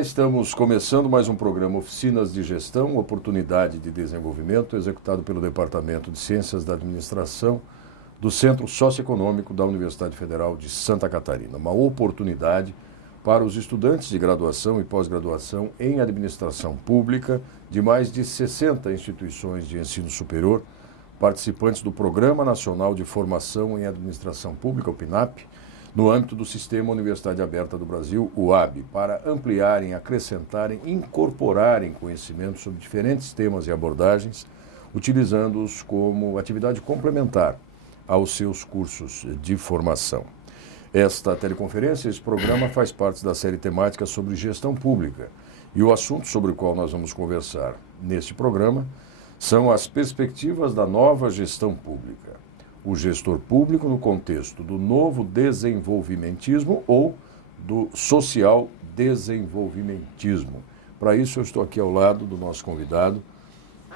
Olá, estamos começando mais um programa Oficinas de Gestão, Oportunidade de Desenvolvimento, executado pelo Departamento de Ciências da Administração do Centro Socioeconômico da Universidade Federal de Santa Catarina. Uma oportunidade para os estudantes de graduação e pós-graduação em Administração Pública de mais de 60 instituições de ensino superior, participantes do Programa Nacional de Formação em Administração Pública, o PNAP, no âmbito do Sistema Universidade Aberta do Brasil, UAB, para ampliarem, acrescentarem, incorporarem conhecimentos sobre diferentes temas e abordagens, utilizando-os como atividade complementar aos seus cursos de formação. Esta teleconferência, esse programa, faz parte da série temática sobre gestão pública, e o assunto sobre o qual nós vamos conversar neste programa são as perspectivas da nova gestão pública. O gestor público no contexto do novo desenvolvimentismo ou do social desenvolvimentismo. Para isso, eu estou aqui ao lado do nosso convidado,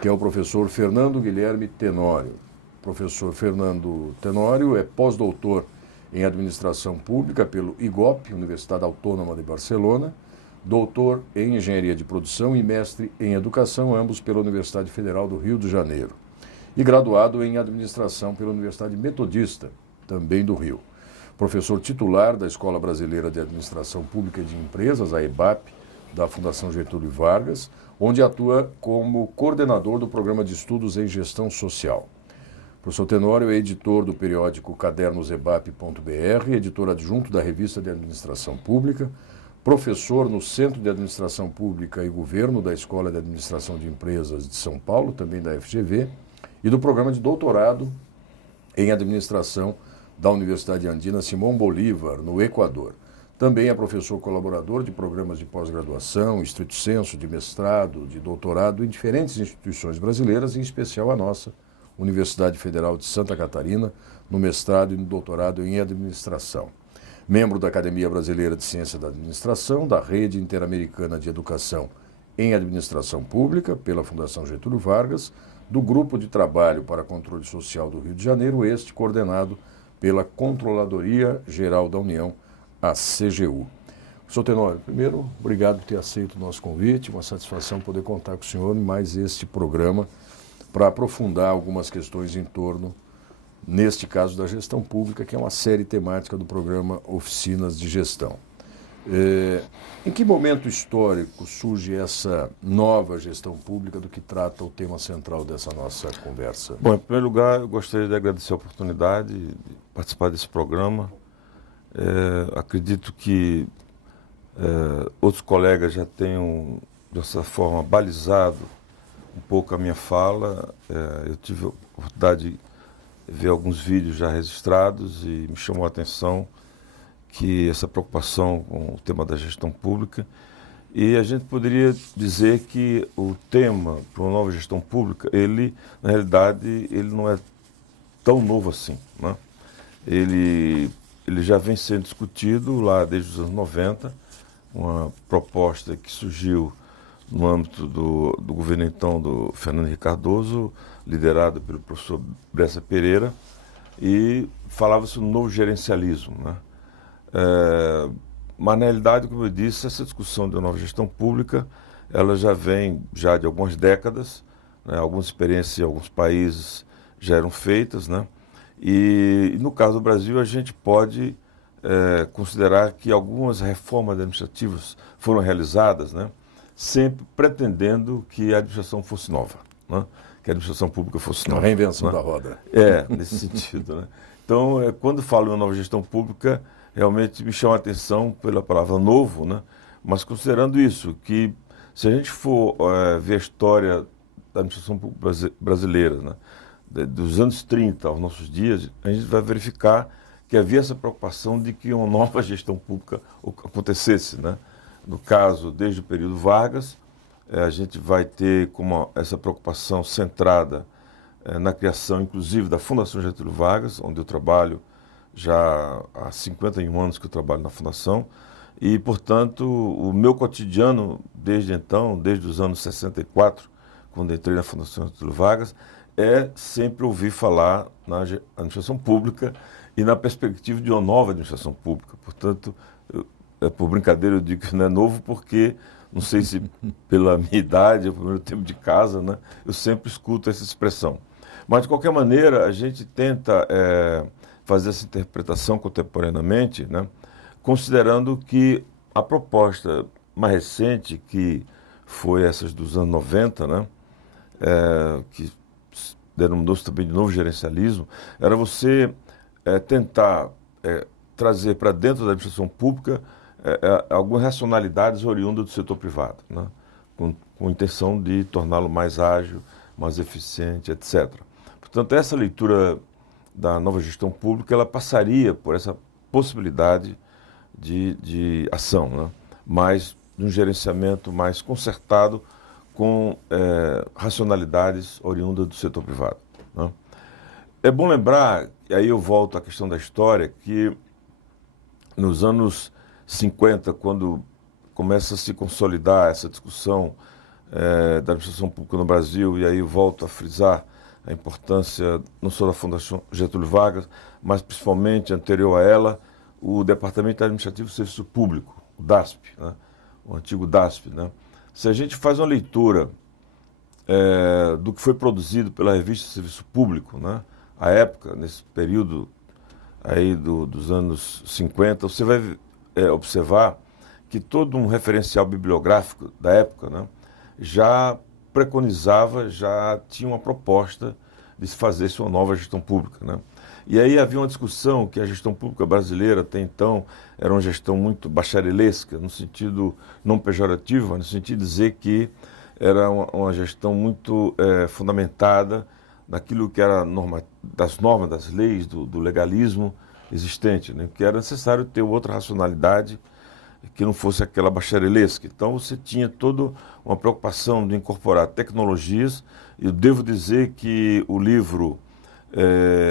que é o professor Fernando Guilherme Tenório. O professor Fernando Tenório é pós-doutor em Administração Pública pelo IGOP, Universidade Autônoma de Barcelona, doutor em Engenharia de Produção e mestre em Educação, ambos pela Universidade Federal do Rio de Janeiro, e graduado em Administração pela Universidade Metodista, também do Rio. Professor titular da Escola Brasileira de Administração Pública e de Empresas, a EBAP, da Fundação Getúlio Vargas, onde atua como coordenador do Programa de Estudos em Gestão Social. Professor Tenório é editor do periódico cadernosebap.br, editor adjunto da Revista de Administração Pública, professor no Centro de Administração Pública e Governo da Escola de Administração de Empresas de São Paulo, também da FGV, e do programa de doutorado em administração da Universidade Andina Simão Bolívar, no Equador. Também é professor colaborador de programas de pós-graduação, estrito senso, de mestrado, de doutorado em diferentes instituições brasileiras, em especial a nossa Universidade Federal de Santa Catarina, no mestrado e no doutorado em administração. Membro da Academia Brasileira de Ciência da Administração, da Rede Interamericana de Educação em Administração Pública, pela Fundação Getúlio Vargas, do Grupo de Trabalho para Controle Social do Rio de Janeiro, este coordenado pela Controladoria Geral da União, a CGU. Professor Tenório, primeiro, obrigado por ter aceito o nosso convite, uma satisfação poder contar com o senhor em mais este programa para aprofundar algumas questões em torno, neste caso, da gestão pública, que é uma série temática do programa Oficinas de Gestão. Em que momento histórico surge essa nova gestão pública do que trata o tema central dessa nossa conversa? Bom, em primeiro lugar, eu gostaria de agradecer a oportunidade de participar desse programa. Acredito que outros colegas já tenham, dessa forma, balizado um pouco a minha fala. Eu tive a oportunidade de ver alguns vídeos já registrados e me chamou a atenção que essa preocupação com o tema da gestão pública, e a gente poderia dizer que o tema para uma nova gestão pública, ele, na realidade, ele não é tão novo assim, né? Ele já vem sendo discutido lá desde os anos 90, uma proposta que surgiu no âmbito do governo então do Fernando Henrique Cardoso, liderado pelo professor Bressa Pereira, e falava-se no novo gerencialismo, né? Mas, na realidade, como eu disse, essa discussão de uma nova gestão pública, ela já vem já de algumas décadas, né? Algumas experiências em alguns países já eram feitas, né? E no caso do Brasil, a gente pode considerar que algumas reformas administrativas foram realizadas, né? Sempre pretendendo que a administração fosse nova, né? Que a administração pública fosse nova. A reinvenção, né, da roda. Nesse sentido, né? Então, quando falo em nova gestão pública, realmente me chama a atenção pela palavra novo, né? Mas considerando isso, que se a gente for ver a história da administração pública brasileira, né? Dos anos 30 aos nossos dias, a gente vai verificar que havia essa preocupação de que uma nova gestão pública acontecesse, né? No caso, desde o período Vargas, a gente vai ter como essa preocupação centrada na criação, inclusive, da Fundação Getúlio Vargas, onde eu trabalho já há 51 anos que eu trabalho na Fundação, e, portanto, o meu cotidiano, desde então, desde os anos 64, quando entrei na Fundação Getúlio Vargas, é sempre ouvir falar na administração pública e na perspectiva de uma nova administração pública. Portanto, por brincadeira eu digo que não é novo porque, não sei se pela minha idade, é o primeiro tempo de casa, né, eu sempre escuto essa expressão. Mas, de qualquer maneira, a gente tenta fazer essa interpretação contemporaneamente, né, considerando que a proposta mais recente, que foi essas dos anos 90, né, que denominou-se também de novo gerencialismo, era você tentar trazer para dentro da administração pública algumas racionalidades oriundas do setor privado, né, com a intenção de torná-lo mais ágil, mais eficiente, etc. Portanto, essa leitura da nova gestão pública, ela passaria por essa possibilidade de ação, né, mais de um gerenciamento mais concertado com racionalidades oriundas do setor privado, né. É bom lembrar, e aí eu volto à questão da história, que nos anos 50, quando começa a se consolidar essa discussão da administração pública no Brasil, e aí eu volto a frisar a importância não só da Fundação Getúlio Vargas, mas principalmente anterior a ela, o Departamento Administrativo de Serviço Público, o DASP, né? O antigo DASP, né? Se a gente faz uma leitura do que foi produzido pela Revista Serviço Público, né? À época, nesse período aí dos anos 50, você vai observar que todo um referencial bibliográfico da época, né, já preconizava, já tinha uma proposta de se fazer uma nova gestão pública, né? E aí havia uma discussão que a gestão pública brasileira até então era uma gestão muito bacharelesca, no sentido não pejorativo, mas no sentido de dizer que era uma gestão muito fundamentada naquilo que era das normas, das leis, do legalismo existente, né? Que era necessário ter outra racionalidade que não fosse aquela bacharelesca. Então você tinha toda uma preocupação de incorporar tecnologias. Eu devo dizer que o livro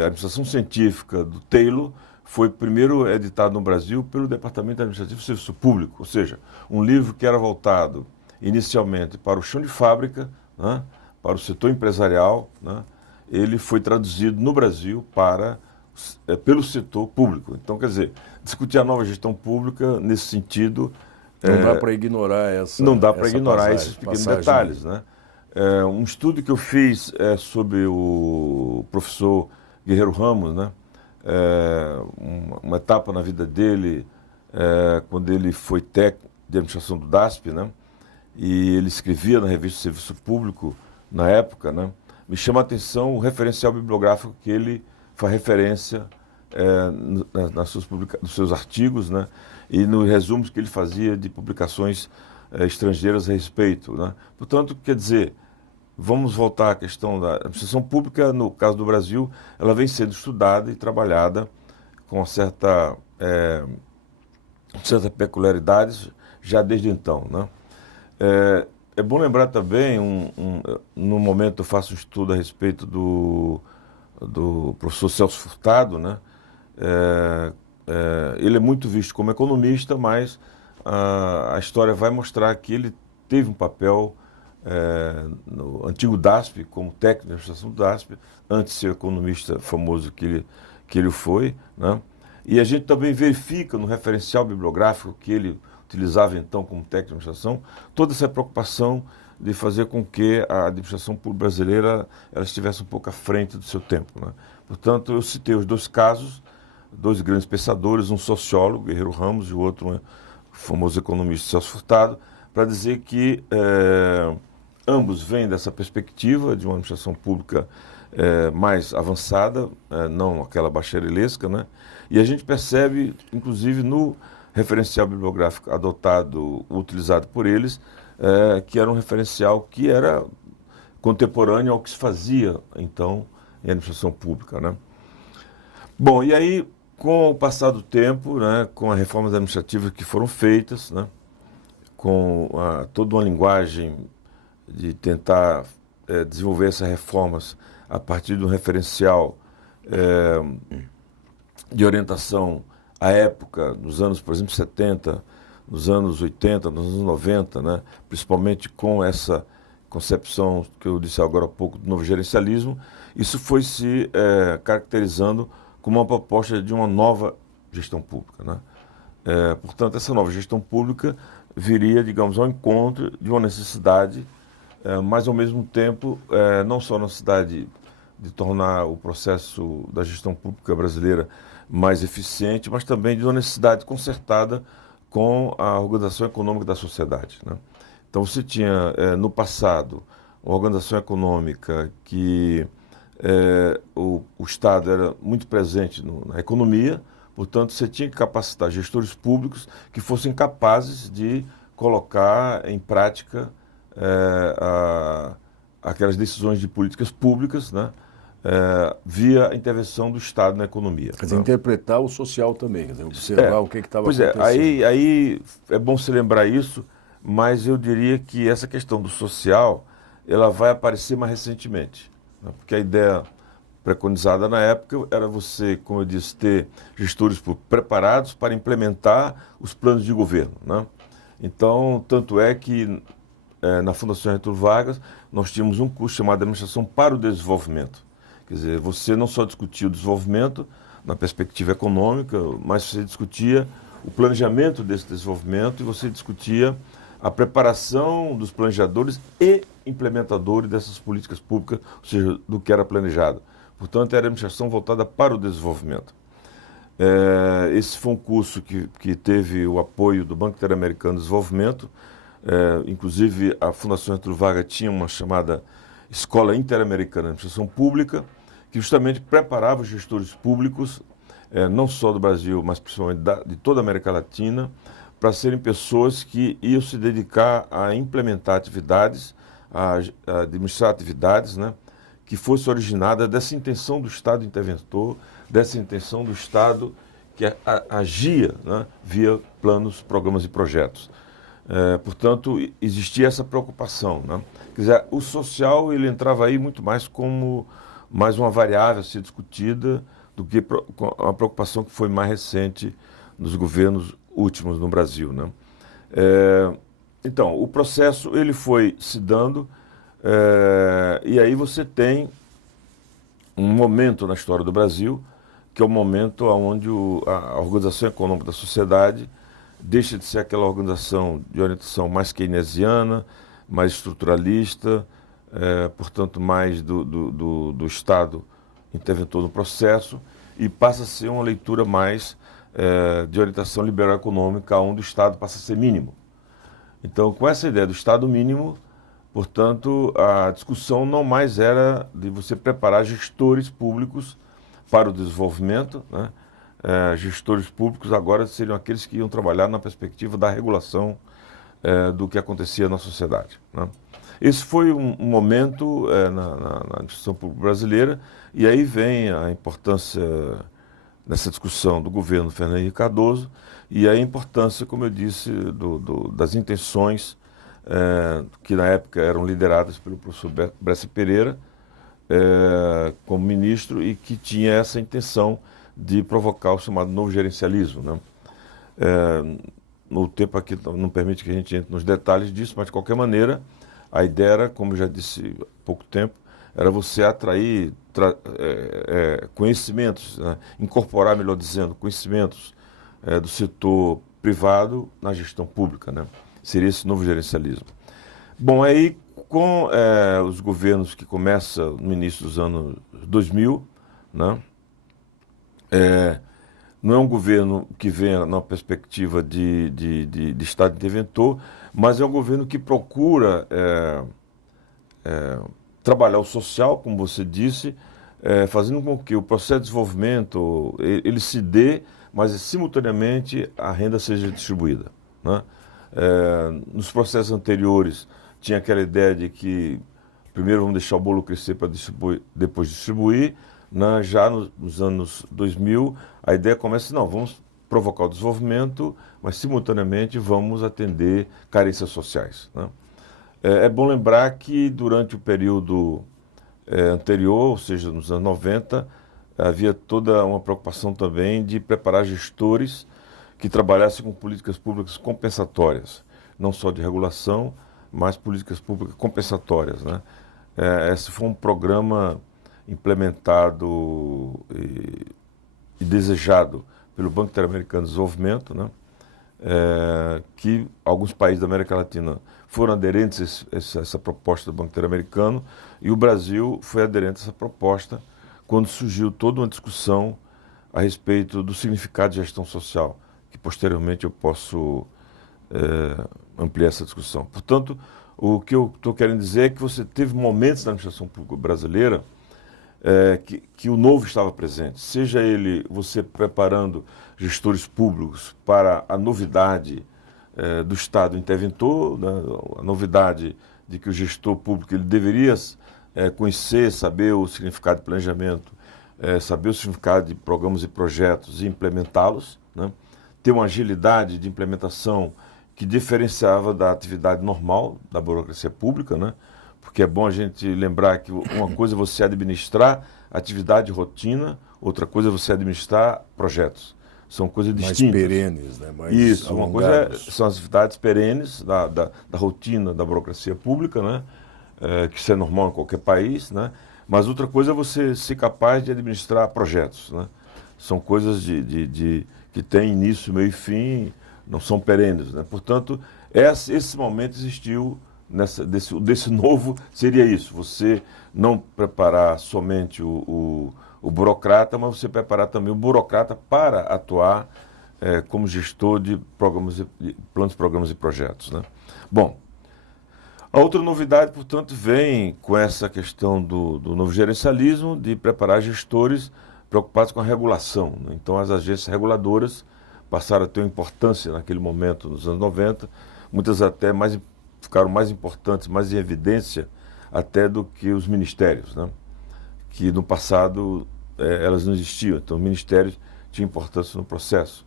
Administração Científica do Taylor foi primeiro editado no Brasil pelo Departamento Administrativo de Serviço Público, ou seja, um livro que era voltado inicialmente para o chão de fábrica, né, para o setor empresarial, né, ele foi traduzido no Brasil pelo setor público. Então, quer dizer, discutir a nova gestão pública nesse sentido... Não dá para ignorar essa Não dá para ignorar passagem, esses pequenos detalhes, né? Um estudo que eu fiz sobre o professor Guerreiro Ramos, né? Uma etapa na vida dele, quando ele foi técnico de administração do DASP, né? E ele escrevia na revista Serviço Público, na época, né? Me chama a atenção o referencial bibliográfico que ele faz referência nos seus artigos, né? E nos resumos que ele fazia de publicações estrangeiras a respeito, né? Portanto, quer dizer, vamos voltar à questão da administração pública. No caso do Brasil, ela vem sendo estudada e trabalhada com certas peculiaridades já desde então, né? É bom lembrar também, no momento eu faço um estudo a respeito do professor Celso Furtado, né? Ele é muito visto como economista, mas a história vai mostrar que ele teve um papel no antigo DASP, como técnico de administração do DASP, antes de ser o economista famoso que ele foi, né? E a gente também verifica no referencial bibliográfico que ele utilizava então como técnico de administração, toda essa preocupação de fazer com que a administração pública brasileira ela estivesse um pouco à frente do seu tempo, né? Portanto, eu citei os dois casos, dois grandes pensadores, um sociólogo, Guerreiro Ramos, e o outro um famoso economista, Celso Furtado, para dizer que ambos vêm dessa perspectiva de uma administração pública mais avançada, não aquela bacharelesca, né? E a gente percebe, inclusive, no referencial bibliográfico adotado, utilizado por eles, que era um referencial que era contemporâneo ao que se fazia, então, em administração pública, né? Bom, e aí, com o passar do tempo, né, com as reformas administrativas que foram feitas, né, com toda uma linguagem de tentar desenvolver essas reformas a partir de um referencial de orientação à época, nos anos, por exemplo, 70, nos anos 80, nos anos 90, né, principalmente com essa concepção que eu disse agora há pouco do novo gerencialismo, isso foi se caracterizando como uma proposta de uma nova gestão pública, né? Portanto, essa nova gestão pública viria, digamos, ao encontro de uma necessidade, mas ao mesmo tempo, não só na necessidade de tornar o processo da gestão pública brasileira mais eficiente, mas também de uma necessidade concertada com a organização econômica da sociedade, né? Então, você tinha, no passado, uma organização econômica que o Estado era muito presente na economia, portanto, você tinha que capacitar gestores públicos que fossem capazes de colocar em prática aquelas decisões de políticas públicas, né, via a intervenção do Estado na economia. Quer dizer, interpretar o social também, quer dizer, observar o que estava acontecendo. Pois é, aí é bom se lembrar isso, mas eu diria que essa questão do social, ela vai aparecer mais recentemente, né, porque a ideia preconizada na época era você, como eu disse, ter gestores preparados para implementar os planos de governo, né? Então, tanto é que na Fundação Getúlio Vargas nós tínhamos um curso chamado Administração para o Desenvolvimento. Quer dizer, você não só discutia o desenvolvimento na perspectiva econômica, mas você discutia o planejamento desse desenvolvimento e você discutia a preparação dos planejadores e implementadores dessas políticas públicas, ou seja, do que era planejado. Portanto, era a administração voltada para o desenvolvimento. Esse foi um curso que teve o apoio do Banco Interamericano de Desenvolvimento. Inclusive, a Fundação Getúlio Vargas tinha uma chamada Escola Interamericana de Administração Pública, que justamente preparava os gestores públicos, não só do Brasil, mas principalmente de toda a América Latina, para serem pessoas que iam se dedicar a implementar atividades, a administrar atividades, né, que fosse originada dessa intenção do Estado interventor, dessa intenção do Estado que agia, né, via planos, programas e projetos. Portanto, existia essa preocupação, né? Quer dizer, o social ele entrava aí muito mais como mais uma variável a ser discutida do que uma preocupação que foi mais recente nos governos últimos no Brasil, né? Então, o processo ele foi se dando e aí você tem um momento na história do Brasil que é o momento onde a organização econômica da sociedade deixa de ser aquela organização de orientação mais keynesiana, mais estruturalista, portanto, mais do Estado interventor no processo, e passa a ser uma leitura mais de orientação liberal econômica, onde o Estado passa a ser mínimo. Então, com essa ideia do Estado mínimo, portanto, a discussão não mais era de você preparar gestores públicos para o desenvolvimento, né? Gestores públicos agora seriam aqueles que iam trabalhar na perspectiva da regulação do que acontecia na sociedade, né? Esse foi um momento na discussão pública brasileira, e aí vem a importância nessa discussão do governo Fernando Henrique Cardoso e a importância, como eu disse, das intenções que na época eram lideradas pelo professor Bresser Pereira como ministro, e que tinha essa intenção de provocar o chamado novo gerencialismo, né? O tempo aqui não permite que a gente entre nos detalhes disso, mas de qualquer maneira a ideia era, como eu já disse há pouco tempo, era você atrair conhecimentos, né? Incorporar, melhor dizendo, conhecimentos do setor privado na gestão pública, né? Seria esse novo gerencialismo. Bom, aí com os governos que começam no início dos anos 2000, né? Não é um governo que vem na perspectiva de Estado interventor, mas é um governo que procura trabalhar o social, como você disse, fazendo com que o processo de desenvolvimento ele se dê, mas simultaneamente a renda seja distribuída, né? Nos processos anteriores tinha aquela ideia de que primeiro vamos deixar o bolo crescer para depois distribuir. Já nos anos 2000, a ideia começa, não, vamos provocar o desenvolvimento, mas simultaneamente vamos atender carências sociais, né? É bom lembrar que durante o período anterior, ou seja, nos anos 90, havia toda uma preocupação também de preparar gestores que trabalhassem com políticas públicas compensatórias, não só de regulação, mas políticas públicas compensatórias, né? Esse foi um programa implementado e desejado pelo Banco Interamericano de Desenvolvimento, né? que alguns países da América Latina foram aderentes a essa proposta do Banco Interamericano, e o Brasil foi aderente a essa proposta quando surgiu toda uma discussão a respeito do significado de gestão social, que posteriormente eu posso ampliar essa discussão. Portanto, o que eu estou querendo dizer é que você teve momentos na administração pública brasileira que o novo estava presente, seja ele você preparando gestores públicos para a novidade do Estado interventor, né, a novidade de que o gestor público ele deveria conhecer, saber o significado de planejamento, saber o significado de programas e projetos e implementá-los, né, ter uma agilidade de implementação que diferenciava da atividade normal da burocracia pública, né? Porque é bom a gente lembrar que uma coisa é você administrar atividade rotina, outra coisa é você administrar projetos. São coisas distintas. Mais perenes, né? Mais isso, alongados. uma coisa são as atividades perenes da rotina da burocracia pública, né? Que isso é normal em qualquer país, né? Mas outra coisa é você ser capaz de administrar projetos, né? São coisas que têm início, meio e fim, não são perenes, né? Portanto, esse momento existiu, desse novo seria isso, você não preparar somente o burocrata, mas você preparar também o burocrata para atuar como gestor de planos, programas e projetos, né? Bom, a outra novidade, portanto, vem com essa questão do novo gerencialismo, de preparar gestores preocupados com a regulação, né? Então, as agências reguladoras passaram a ter uma importância naquele momento, nos anos 90, muitas até ficaram mais importantes, mais em evidência até do que os ministérios, né? Que no passado elas não existiam, então os ministérios tinham importância no processo.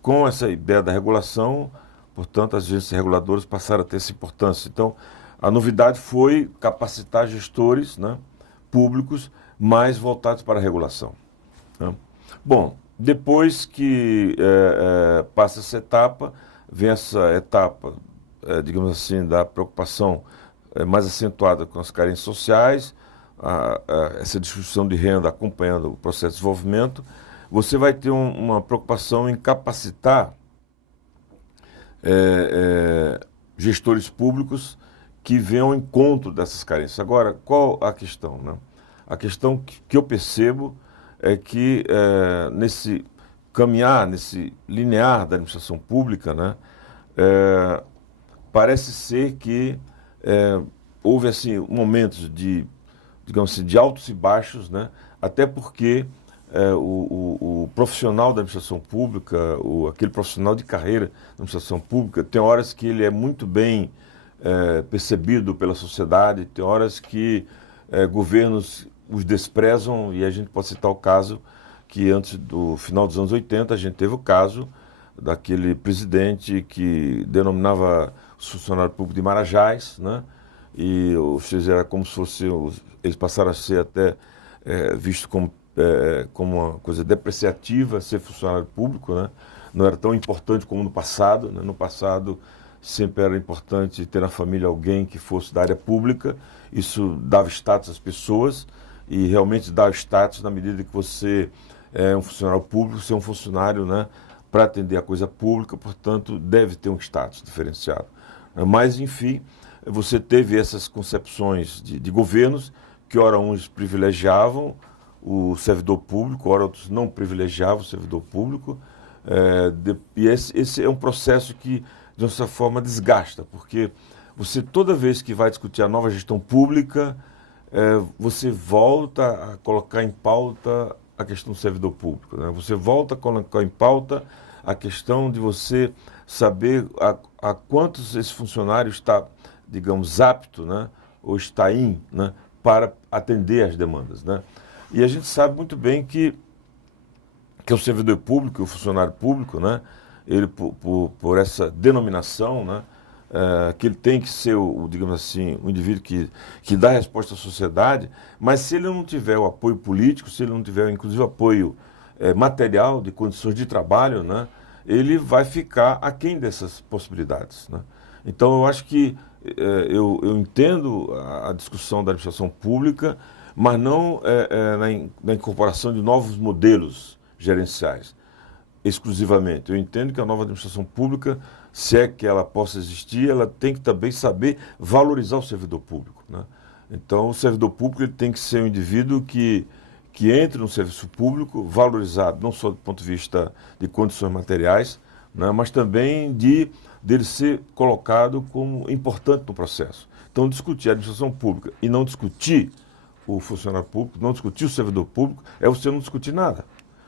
Com essa ideia da regulação, portanto, as agências reguladoras passaram a ter essa importância. Então, a novidade foi capacitar gestores, né, públicos mais voltados para a regulação, né? Bom, depois que passa essa etapa, vem essa etapa, digamos assim, da preocupação mais acentuada com as carências sociais, essa distribuição de renda acompanhando o processo de desenvolvimento. Você vai ter uma preocupação em capacitar gestores públicos que venham ao encontro dessas carências. Agora, qual a questão, né? A questão que eu percebo é que nesse caminhar, nesse linear da administração pública, né, parece ser que houve assim, momentos digamos assim, de altos e baixos, né, até porque o profissional da administração pública, aquele profissional de carreira da administração pública, tem horas que ele é muito bem percebido pela sociedade, tem horas que governos os desprezam, e a gente pode citar o caso que antes do final dos anos 80 a gente teve o caso daquele presidente que denominava os funcionários públicos de Marajás, né? E ou seja, era como se fosse, eles passaram a ser até vistos como uma coisa depreciativa ser funcionário público, né? Não era tão importante como no passado, né? No passado sempre era importante ter na família alguém que fosse da área pública, isso dava status às pessoas, e realmente dá status na medida que você é um funcionário público, você é um funcionário, né, para atender a coisa pública, portanto, deve ter um status diferenciado. Mas, enfim, você teve essas concepções de governos que, ora, uns privilegiavam o servidor público, ora, outros não privilegiavam o servidor público, e esse é um processo que, de uma certa forma, desgasta, porque você, toda vez que vai discutir a nova gestão pública, você volta a colocar em pauta a questão do servidor público, né? Você volta a colocar em pauta a questão de você saber a quantos esse funcionário está, digamos, apto, né? Ou está né? Para atender às demandas, né? E a gente sabe muito bem que o servidor público, o funcionário público, né? Ele, por essa denominação, né? Que ele tem que ser, digamos assim, um indivíduo que dá resposta à sociedade, mas se ele não tiver o apoio político, se ele não tiver, inclusive, apoio material, de condições de trabalho, né, ele vai ficar aquém dessas possibilidades, né? Então, eu acho que eu entendo a discussão da administração pública, mas não na incorporação de novos modelos gerenciais. exclusivamente. Eu entendo que a nova administração pública, se é que ela possa existir, ela tem que também saber valorizar o servidor público, né? Então, o servidor público ele tem que ser um indivíduo que entre no serviço público valorizado, não só do ponto de vista de condições materiais, né, mas também dele ser colocado como importante no processo. Então, discutir a administração pública e não discutir o funcionário público, não discutir o servidor público, é você não discutir nada.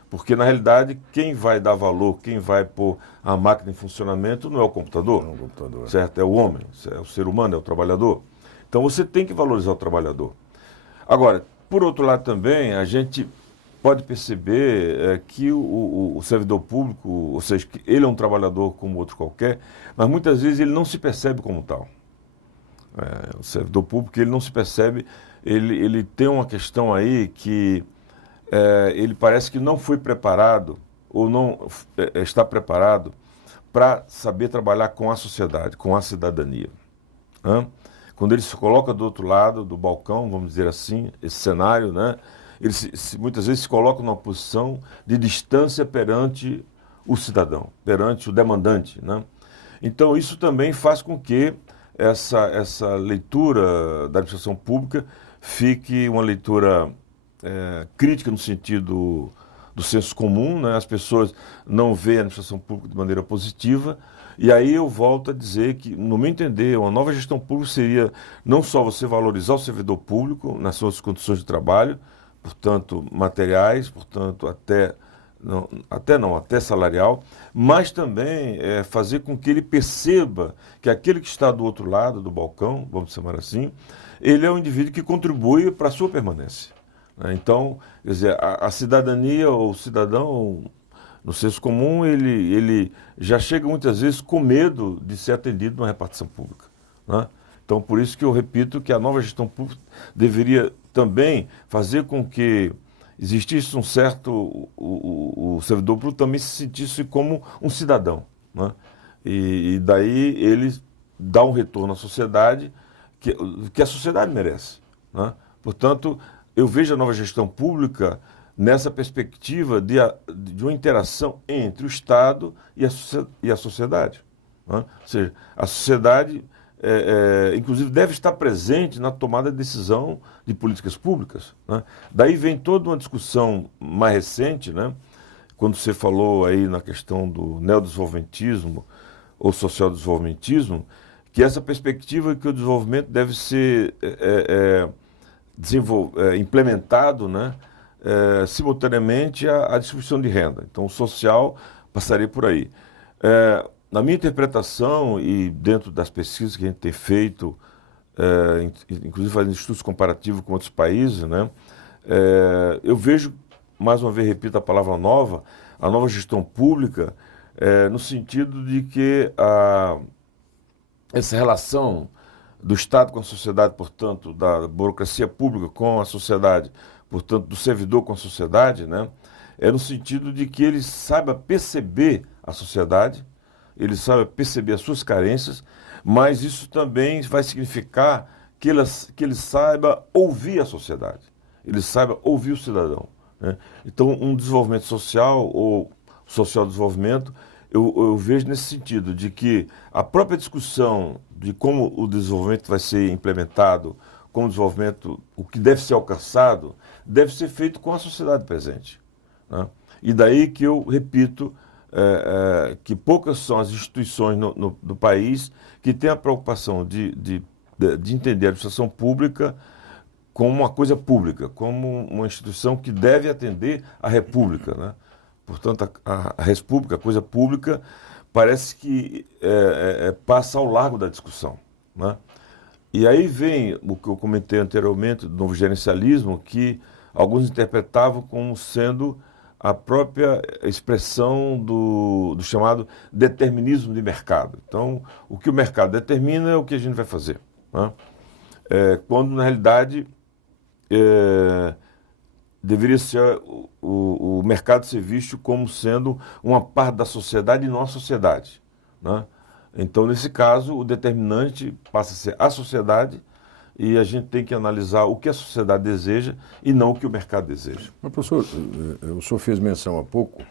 Porque, na realidade, quem vai dar valor, quem vai pôr a máquina em funcionamento não é o computador, Não, o computador. certo? É o homem, é o ser humano, é o trabalhador. Então, você tem que valorizar o trabalhador. Agora, por outro lado também, a gente pode perceber que o servidor público, ou seja, que ele é um trabalhador como outro qualquer, mas muitas vezes ele não se percebe como tal. O servidor público, ele não se percebe, ele tem uma questão aí que ele parece que não foi preparado ou não está preparado para saber trabalhar com a sociedade, com a cidadania. Quando ele se coloca do outro lado do balcão, vamos dizer assim, esse cenário, né, ele muitas vezes se coloca numa posição de distância perante o cidadão, perante o demandante, né? Então, isso também faz com que essa leitura da administração pública fique uma leitura crítica no sentido do senso comum, né? As pessoas não veem a administração pública de maneira positiva. E aí eu volto a dizer que, no meu entender, uma nova gestão pública seria não só você valorizar o servidor público nas suas condições de trabalho, portanto, materiais, portanto, até salarial, mas também fazer com que ele perceba que aquele que está do outro lado do balcão, vamos chamar assim, ele é um indivíduo que contribui para a sua permanência. Então, quer dizer, a cidadania ou o cidadão, no senso comum, ele já chega muitas vezes com medo de ser atendido numa repartição pública, né? Então, por isso que eu repito que a nova gestão pública deveria também fazer com que existisse um certo... O servidor público também se sentisse como um cidadão, né? E daí ele dá um retorno à sociedade que a sociedade merece, né? Portanto, eu vejo a nova gestão pública nessa perspectiva de uma interação entre o Estado e a sociedade, né? Ou seja, a sociedade, inclusive, deve estar presente na tomada de decisão de políticas públicas, né? Daí vem toda uma discussão mais recente, né? Quando você falou aí na questão do neodesenvolvimentismo ou social-desenvolvimentismo, que essa perspectiva que o desenvolvimento deve ser implementado, né, simultaneamente à distribuição de renda. Então, o social passaria por aí. Na minha interpretação e dentro das pesquisas que a gente tem feito, inclusive fazendo estudos comparativos com outros países, né, eu vejo, mais uma vez repito a palavra nova, a nova gestão pública, no sentido de que essa relação do Estado com a sociedade, portanto, da burocracia pública com a sociedade, portanto, do servidor com a sociedade, né, é no sentido de que ele saiba perceber a sociedade, ele saiba perceber as suas carências, mas isso também vai significar que ele saiba ouvir a sociedade, ele saiba ouvir o cidadão, né? Então, um desenvolvimento social ou social desenvolvimento, eu vejo nesse sentido, de que a própria discussão de como o desenvolvimento vai ser implementado, como o desenvolvimento, o que deve ser alcançado, deve ser feito com a sociedade presente, né? E daí que eu repito que poucas são as instituições no país que têm a preocupação de entender a administração pública como uma coisa pública, como uma instituição que deve atender à República, né? Portanto, a República, a coisa pública, parece que passa ao largo da discussão, né? E aí vem o que eu comentei anteriormente, do novo gerencialismo, que alguns interpretavam como sendo a própria expressão do chamado determinismo de mercado. Então, o que o mercado determina é o que a gente vai fazer, né? Quando, na realidade, deveria ser o mercado ser visto como sendo uma parte da sociedade e não a sociedade, né? Então, nesse caso, o determinante passa a ser a sociedade e a gente tem que analisar o que a sociedade deseja e não o que o mercado deseja. Mas, professor, o senhor fez menção há pouco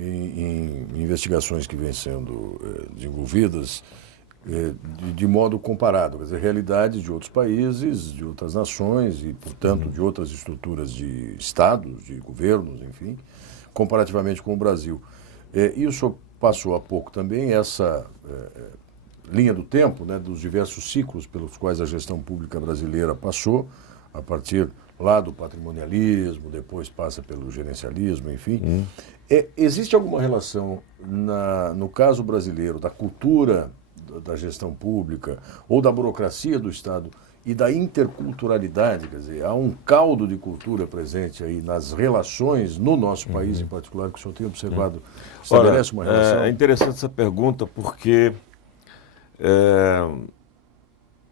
em investigações que vêm sendo desenvolvidas de modo comparado, quer dizer, realidades de outros países, de outras nações e, portanto, de outras estruturas de estados, de governos, enfim, comparativamente com o Brasil. E o senhor passou há pouco também essa linha do tempo, né, dos diversos ciclos pelos quais a gestão pública brasileira passou, a partir lá do patrimonialismo, depois passa pelo gerencialismo, enfim. Existe alguma relação, no caso brasileiro, da cultura da gestão pública ou da burocracia do Estado e da interculturalidade? Quer dizer, há um caldo de cultura presente aí nas relações no nosso país, em particular, que o senhor tem observado, estabelece uma relação? É interessante essa pergunta porque,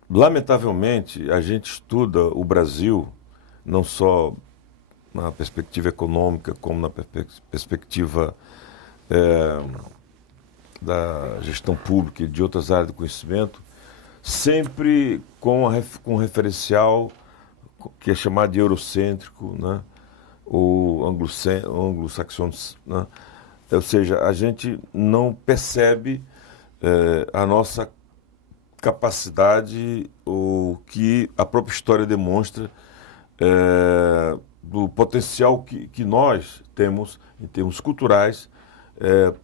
lamentavelmente, a gente estuda o Brasil não só na perspectiva econômica, como na perspectiva da gestão pública e de outras áreas do conhecimento, sempre com um referencial que é chamado de eurocêntrico, né? Ou anglo-saxônico, né? Ou seja, a gente não percebe a nossa capacidade, o que a própria história demonstra do potencial que nós temos em termos culturais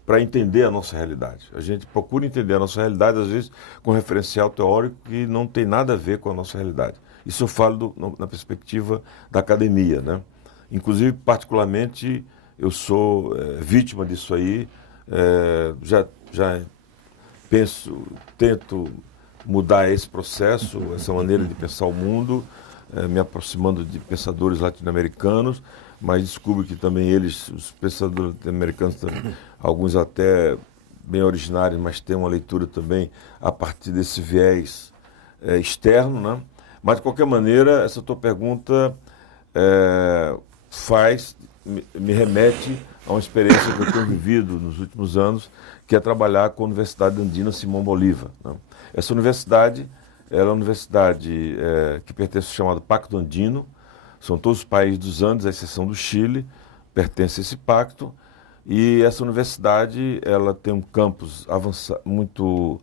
para entender a nossa realidade. A gente procura entender a nossa realidade, às vezes, com referencial teórico que não tem nada a ver com a nossa realidade. Isso eu falo na perspectiva da academia, né? Inclusive, particularmente, eu sou vítima disso aí. Já tento mudar esse processo, essa maneira de pensar o mundo, me aproximando de pensadores latino-americanos, mas descubro que também eles, os pensadores latino-americanos, alguns até bem originários, mas têm uma leitura também a partir desse viés externo, né? Mas, de qualquer maneira, essa tua pergunta me remete a uma experiência que eu tenho vivido nos últimos anos, que é trabalhar com a Universidade Andina Simão Bolívar, né? Essa universidade ela é uma universidade que pertence ao chamado Pacto Andino. São todos os países dos Andes, à exceção do Chile, pertence a esse pacto. E essa universidade ela tem um campus avançado, muito,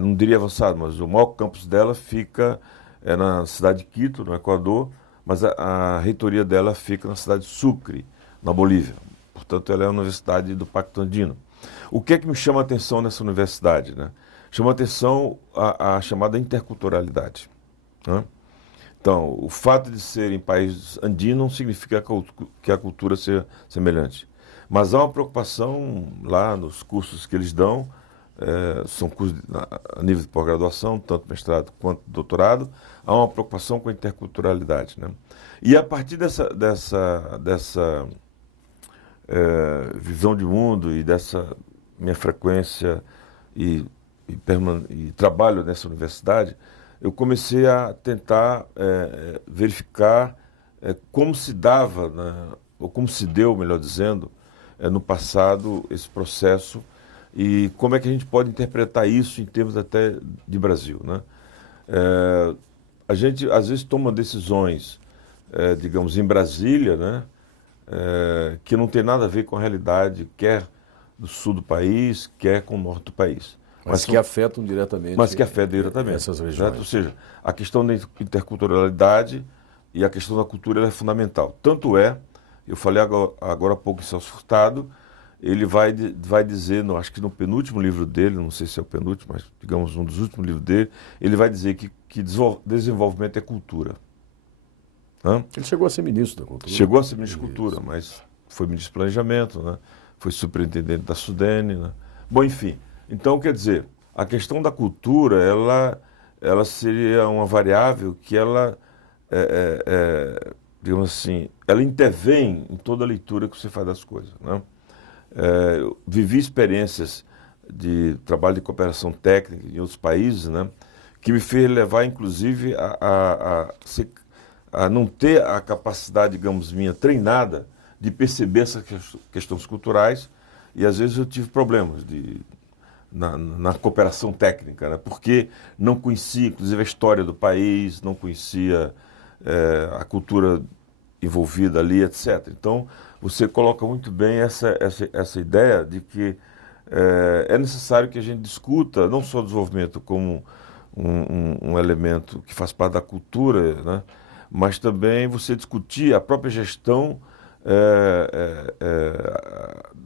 não diria avançado, mas o maior campus dela fica na cidade de Quito, no Equador, mas a reitoria dela fica na cidade de Sucre, na Bolívia. Portanto, ela é uma universidade do Pacto Andino. O que é que me chama a atenção nessa universidade, né? Chama a atenção a chamada interculturalidade, né? Então, o fato de serem países andinos não significa que a cultura seja semelhante. Mas há uma preocupação lá nos cursos que eles dão, são cursos a nível de pós-graduação, tanto mestrado quanto doutorado, há uma preocupação com a interculturalidade, né? E a partir dessa visão de mundo e dessa minha frequência e trabalho nessa universidade, eu comecei a tentar verificar como se dava, né, ou como se deu, melhor dizendo, no passado esse processo e como é que a gente pode interpretar isso em termos até de Brasil, né? A gente às vezes toma decisões, digamos, em Brasília, né, que não tem nada a ver com a realidade, quer do sul do país, quer com o norte do país. Mas que afetam diretamente. Mas que afetam diretamente. Essas regiões. Certo? Ou seja, a questão da interculturalidade e a questão da cultura é fundamental. Tanto eu falei agora há pouco em Celso Furtado, ele vai dizer, acho que no penúltimo livro dele, não sei se é o penúltimo, mas digamos um dos últimos livros dele, ele vai dizer que desenvolvimento é cultura. Hã? Ele chegou a ser ministro da Cultura. Chegou a ser ministro da Cultura, mas foi ministro do Planejamento, né? Foi superintendente da Sudene, né? Bom, enfim. Então, quer dizer, a questão da cultura, ela seria uma variável que ela, digamos assim, ela intervém em toda a leitura que você faz das coisas, né? Eu vivi experiências de trabalho de cooperação técnica em outros países, né, que me fez levar, inclusive, a não ter a capacidade, digamos, minha treinada de perceber essas questões culturais, e às vezes eu tive problemas na cooperação técnica, né, porque não conhecia, inclusive, a história do país, não conhecia a cultura envolvida ali, etc. Então, você coloca muito bem essa ideia de que é necessário que a gente discuta não só o desenvolvimento como um elemento que faz parte da cultura, né? Mas também você discutir a própria gestão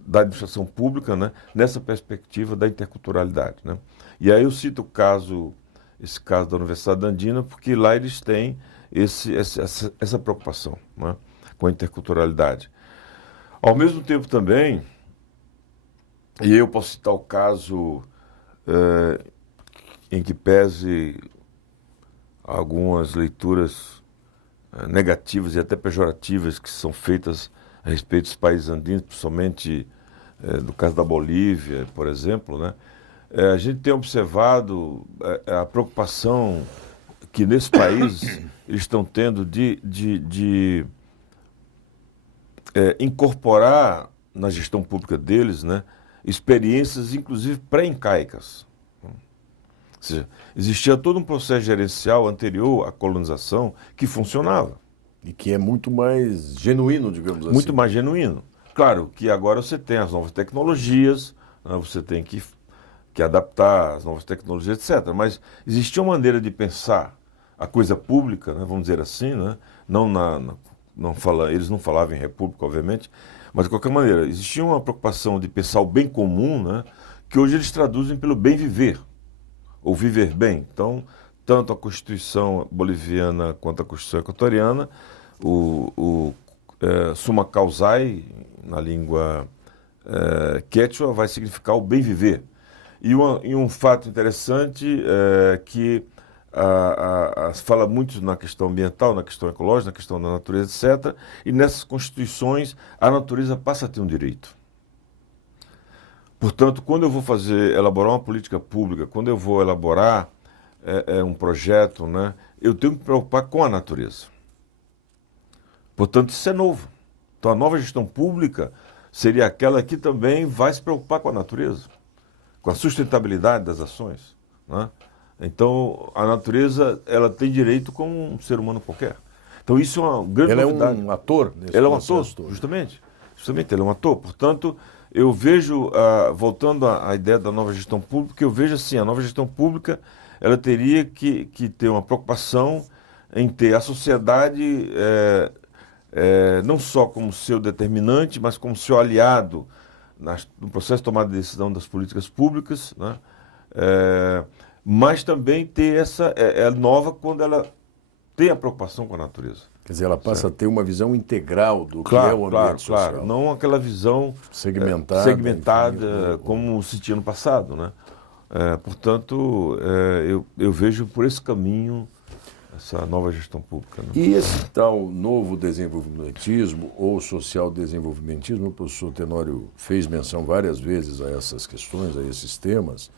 da administração pública, né? Nessa perspectiva da interculturalidade, né? E aí eu cito esse caso da Universidade Andina, porque lá eles têm essa preocupação, né? Com a interculturalidade. Ao mesmo tempo também, e eu posso citar o caso em que pese algumas leituras negativas e até pejorativas que são feitas a respeito dos países andinos, principalmente no caso da Bolívia, por exemplo, né? A gente tem observado a preocupação que nesses países eles estão tendo de incorporar na gestão pública deles, né, experiências, inclusive pré-incaicas. Ou seja, existia todo um processo gerencial anterior à colonização que funcionava. E que é muito mais genuíno, digamos assim. Muito mais genuíno. Claro que agora você tem as novas tecnologias, né, você tem que adaptar as novas tecnologias, etc. Mas existia uma maneira de pensar a coisa pública, né, vamos dizer assim, né, eles não falavam em república, obviamente, mas de qualquer maneira, existia uma preocupação de pensar o bem comum, né, que hoje eles traduzem pelo bem viver, ou viver bem. Então, tanto a Constituição boliviana quanto a Constituição equatoriana, summa causai, na língua quechua, vai significar o bem viver. E um fato interessante é que fala muito na questão ambiental, na questão ecológica, na questão da natureza, etc. E nessas constituições a natureza passa a ter um direito. Portanto, quando eu vou elaborar uma política pública, quando eu vou elaborar um projeto, né, eu tenho que me preocupar com a natureza. Portanto, isso é novo. Então, a nova gestão pública seria aquela que também vai se preocupar com a natureza, com a sustentabilidade das ações, né? Então, a natureza, ela tem direito como um ser humano qualquer. Então, isso é uma grande novidade. Ela é um ator nesse Ela é um ator, todo. justamente. Justamente, ele é um ator. Portanto, eu vejo, voltando à ideia da nova gestão pública, eu vejo assim, a nova gestão pública, ela teria que ter uma preocupação em ter a sociedade não só como seu determinante, mas como seu aliado no processo de tomada de decisão das políticas públicas, né? Mas também ter nova quando ela tem a preocupação com a natureza. Quer dizer, ela passa a ter uma visão integral do que é o ambiente social. Claro, não aquela visão segmentada como se tinha no passado, né? Portanto, eu vejo por esse caminho essa nova gestão pública, né? E esse tal novo desenvolvimentismo ou social-desenvolvimentismo, o professor Tenório fez menção várias vezes a essas questões, a esses temas,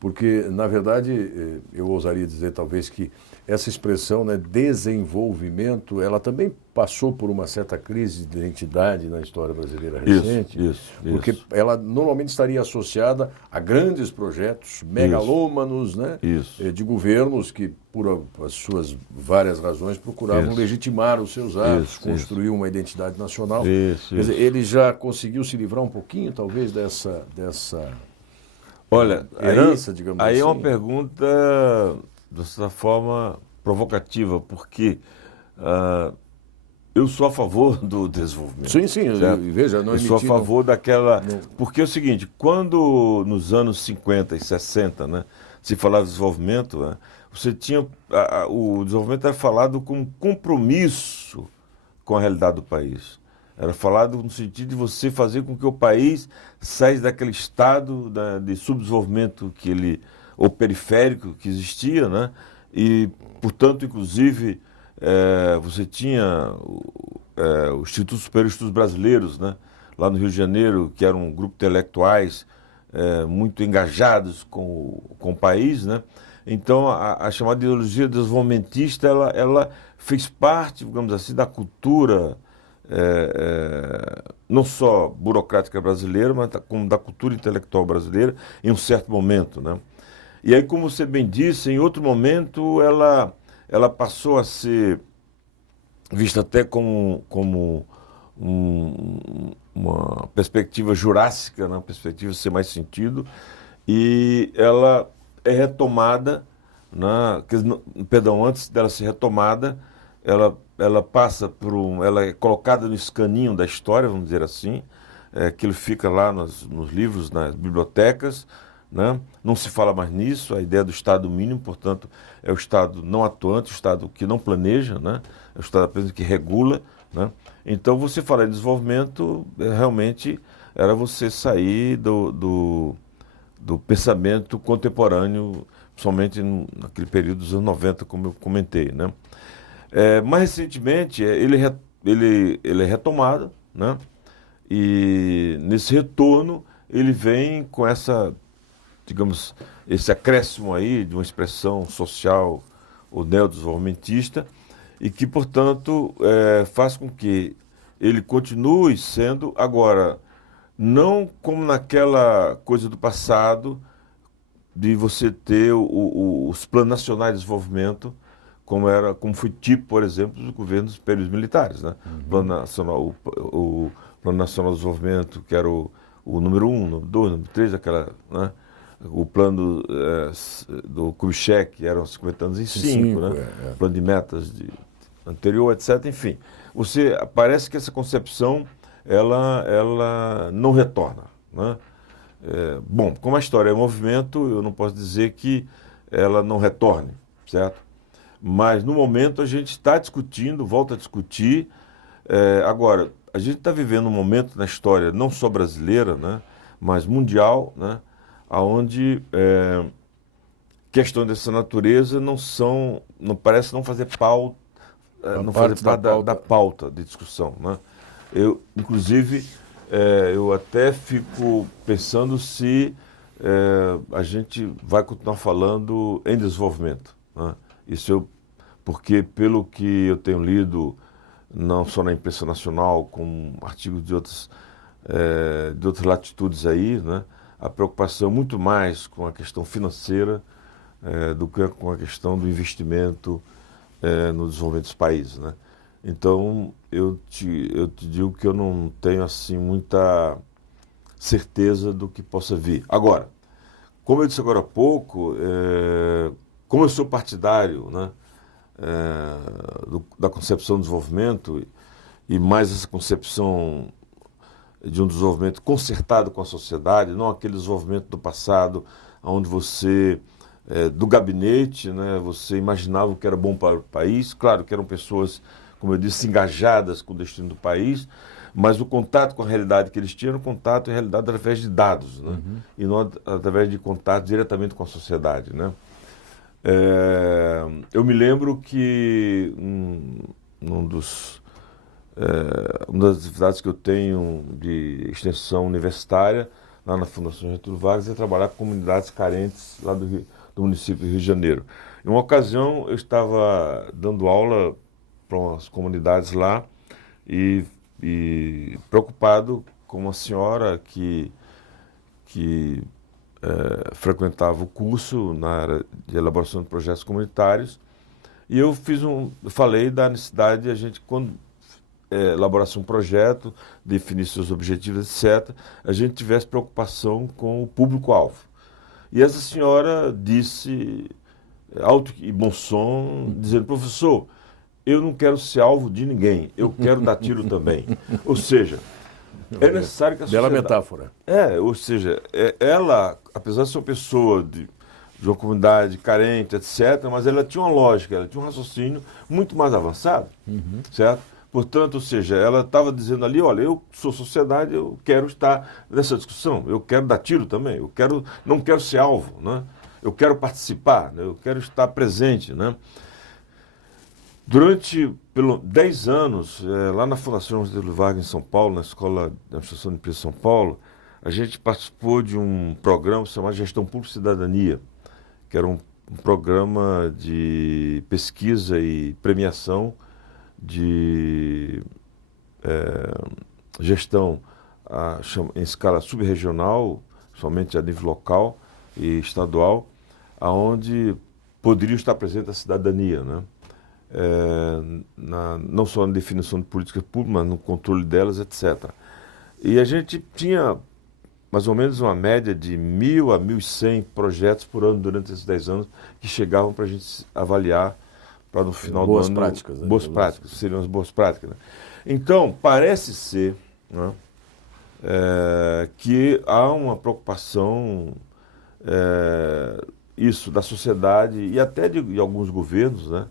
porque, na verdade, eu ousaria dizer talvez que essa expressão, né, desenvolvimento, ela também passou por uma certa crise de identidade na história brasileira recente, porque ela normalmente estaria associada a grandes projetos megalômanos, né, de governos que, por as suas várias razões, procuravam legitimar os seus atos, construir uma identidade nacional. Quer dizer, ele já conseguiu se livrar um pouquinho, talvez, dessa Olha, herança, digamos assim. Aí é uma pergunta, de certa forma, provocativa, porque eu sou a favor do desenvolvimento. Sim, veja, não eu sou a favor daquela... Porque é o seguinte, quando nos anos 50 e 60, né, se falava de desenvolvimento, né, você tinha... o desenvolvimento era falado como compromisso com a realidade do país. Era falado no sentido de você fazer com que o país saísse daquele estado de subdesenvolvimento ou periférico que existia, né? E, portanto, inclusive, você tinha o Instituto Superior de Estudos Brasileiros, né? Lá no Rio de Janeiro, que era um grupo de intelectuais muito engajados com o país, né? Então, a chamada ideologia desenvolvimentista, ela fez parte, digamos assim, da cultura não só burocrática brasileira, mas como da cultura intelectual brasileira em um certo momento, né? E aí, como você bem disse, em outro momento ela passou a ser vista até como uma perspectiva jurássica, né? Uma perspectiva sem mais sentido, e ela é retomada, né? Perdão, antes dela ser retomada, ela passa ela é colocada no escaninho da história, vamos dizer assim, aquilo fica lá nos livros, nas bibliotecas, né? Não se fala mais nisso, a ideia do Estado mínimo, portanto, é o Estado não atuante, o Estado que não planeja, né? É o Estado apenas que regula, né? Então, você falar em desenvolvimento, realmente era você sair do pensamento contemporâneo, somente naquele período dos anos 90, como eu comentei, né? Mais recentemente, ele é retomado, né? E nesse retorno, ele vem com essa, digamos, esse acréscimo aí de uma expressão social ou neodesenvolvimentista, e que, portanto, faz com que ele continue sendo, agora, não como naquela coisa do passado, de você ter os planos nacionais de desenvolvimento, como foi tipo, por exemplo, dos governos períodos militares, né? O Plano Nacional de Desenvolvimento, que era o número 1, número 2, número 3, né? O plano do Khrushchev, que eram 50 anos em 5, né? Plano de metas anterior, etc. Enfim, parece que essa concepção ela não retorna, né? Bom, como a história é movimento, eu não posso dizer que ela não retorne, certo? Mas, no momento, a gente está discutindo, volta a discutir. Agora, a gente está vivendo um momento na história, não só brasileira, né, mas mundial, né, onde questões dessa natureza não parece não fazer parte da pauta de discussão, né? Inclusive, eu até fico pensando se a gente vai continuar falando em desenvolvimento, né? Porque, pelo que eu tenho lido, não só na imprensa nacional, como artigos de outras latitudes aí, né, a preocupação muito mais com a questão financeira do que com a questão do investimento no desenvolvimento dos países, né? Então, eu te digo que eu não tenho assim muita certeza do que possa vir. Agora, como eu disse agora há pouco, como eu sou partidário, né, da concepção do desenvolvimento, e mais essa concepção de um desenvolvimento concertado com a sociedade, não aquele desenvolvimento do passado, onde você, do gabinete, né, você imaginava o que era bom para o país. Claro que eram pessoas, como eu disse, engajadas com o destino do país, mas o contato com a realidade que eles tinham era o contato e a realidade através de dados, né? E não através de contato diretamente com a sociedade, né? Eu me lembro que uma das atividades que eu tenho de extensão universitária lá na Fundação Getúlio Vargas é trabalhar com comunidades carentes lá do município do Rio de Janeiro. Em uma ocasião, eu estava dando aula para umas comunidades lá e preocupado com uma senhora que frequentava o curso na área de elaboração de projetos comunitários, e eu falei da necessidade de a gente, quando elaborasse um projeto, definisse seus objetivos, etc., a gente tivesse preocupação com o público-alvo. E essa senhora disse, alto e bom som, dizendo: professor, eu não quero ser alvo de ninguém, eu quero dar tiro também. Ou seja, é necessário que a sociedade... Bela metáfora. Ou seja, ela, apesar de ser uma pessoa de uma comunidade carente, etc., mas ela tinha uma lógica, ela tinha um raciocínio muito mais avançado, certo? Portanto, ou seja, ela estava dizendo ali: olha, eu sou sociedade, eu quero estar nessa discussão, eu quero dar tiro também, não quero ser alvo, né? Eu quero participar, né? Eu quero estar presente, né? Durante 10 anos, lá na Fundação Getúlio Vargas, em São Paulo, na Escola de Administração de Empresa de São Paulo, a gente participou de um programa chamado Gestão Pública e Cidadania, que era um programa de pesquisa e premiação de gestão em escala subregional, somente a nível local e estadual, aonde poderia estar presente a cidadania, né? não só na definição de políticas públicas, mas no controle delas, etc. E a gente tinha mais ou menos uma média de 1.000 a 1.100 projetos por ano durante esses 10 anos que chegavam para a gente avaliar para no final do ano... Práticas, né? Boas práticas, seriam as boas práticas. Né? Então, parece ser, né, que há uma preocupação, isso, da sociedade e até de alguns governos, né,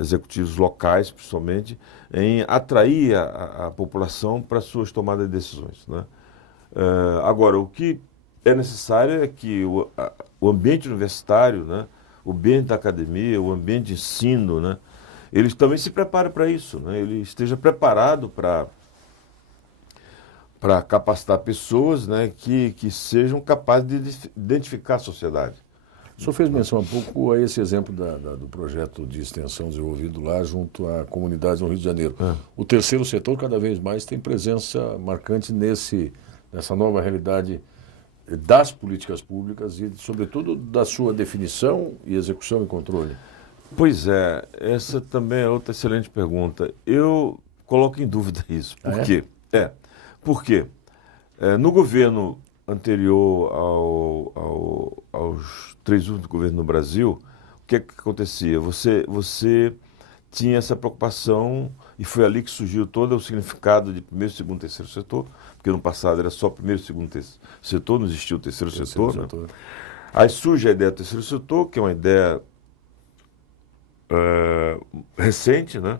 executivos locais, principalmente, em atrair a população para suas tomadas de decisões. Né? Agora, o que é necessário é que o ambiente universitário, né, o ambiente da academia, o ambiente de ensino, né, ele também se prepare para isso, né, ele esteja preparado para capacitar pessoas, né, que sejam capazes de identificar a sociedade. O senhor fez menção há pouco a esse exemplo do projeto de extensão desenvolvido lá junto a comunidades no Rio de Janeiro. O terceiro setor cada vez mais tem presença marcante nessa nova realidade das políticas públicas e, sobretudo, da sua definição e execução e controle. Pois é, essa também é outra excelente pergunta. Eu coloco em dúvida isso. Por quê? Porque no governo anterior aos 3 últimos governos no Brasil, o que acontecia? Você tinha essa preocupação e foi ali que surgiu todo o significado de primeiro, segundo, terceiro setor, porque no passado era só primeiro, segundo, terceiro setor, não existia o terceiro setor. Né? Aí surge a ideia do terceiro setor, que é uma ideia recente, né?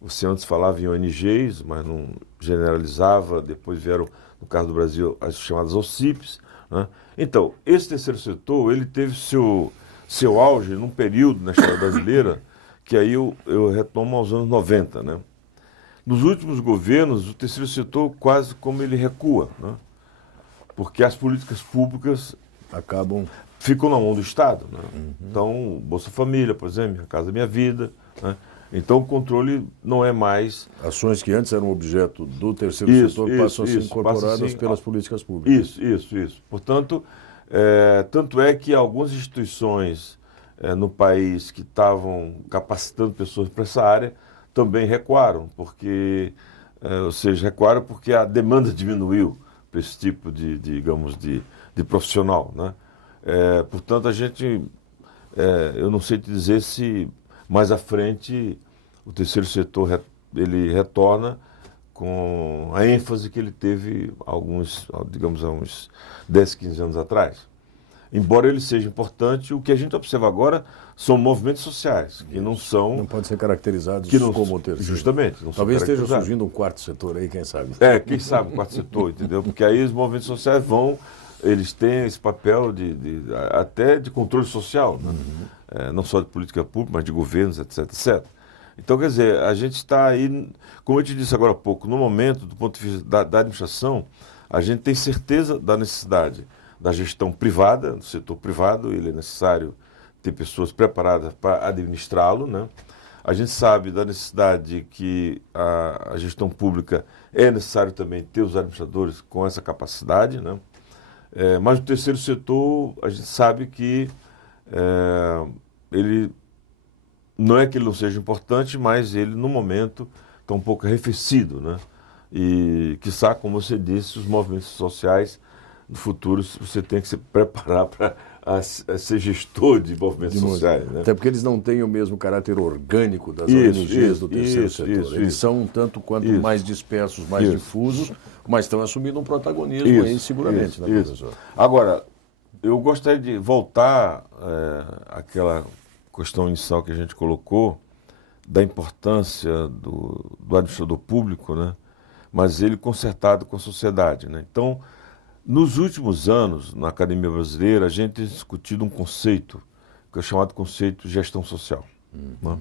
Você antes falava em ONGs, mas não generalizava, depois vieram, no caso do Brasil, as chamadas OCIPs. Né? Então, esse terceiro setor, ele teve seu auge num período na história brasileira, que aí eu retomo aos anos 90. Né? Nos últimos governos, o terceiro setor quase como ele recua, né? Porque as políticas públicas ficam na mão do Estado. Né? Então, Bolsa Família, por exemplo, Minha Casa Minha Vida, né? Então, o controle não é mais... Ações que antes eram objeto do terceiro setor passam a ser incorporadas pelas políticas públicas. Isso. Portanto, tanto é que algumas instituições no país que estavam capacitando pessoas para essa área também recuaram, recuaram porque a demanda diminuiu para esse tipo de profissional. Né? Portanto, eu não sei te dizer se mais à frente o terceiro setor ele retorna com a ênfase que ele teve há uns 10, 15 anos atrás. Embora ele seja importante, o que a gente observa agora são movimentos sociais, que não são... Não podem ser caracterizados como o terceiro. Justamente. Talvez esteja surgindo um quarto setor aí, quem sabe? Quem sabe o quarto setor, entendeu? Porque aí os movimentos sociais eles têm esse papel até de controle social, né? Não só de política pública, mas de governos, etc. Então, quer dizer, a gente está aí, como eu te disse agora há pouco, no momento, do ponto de vista da administração, a gente tem certeza da necessidade da gestão privada, do setor privado, ele é necessário ter pessoas preparadas para administrá-lo, né? A gente sabe da necessidade que a gestão pública é necessário também ter os administradores com essa capacidade, né? Mas o terceiro setor, a gente sabe que ele não é que ele não seja importante, mas ele, no momento, está um pouco arrefecido, né? E, quiçá, como você disse, os movimentos sociais, no futuro, você tem que se preparar para ser gestor de movimentos sociais. Né? Até porque eles não têm o mesmo caráter orgânico das ONGs do terceiro setor. Eles são um tanto quanto mais dispersos, mais difusos, mas estão assumindo um protagonismo aí, seguramente, né, professor? Agora, eu gostaria de voltar àquela questão inicial que a gente colocou, da importância do administrador público, né? Mas ele concertado com a sociedade. Né? Então, nos últimos anos, na Academia Brasileira, a gente tem discutido um conceito, que é chamado conceito de gestão social. Né?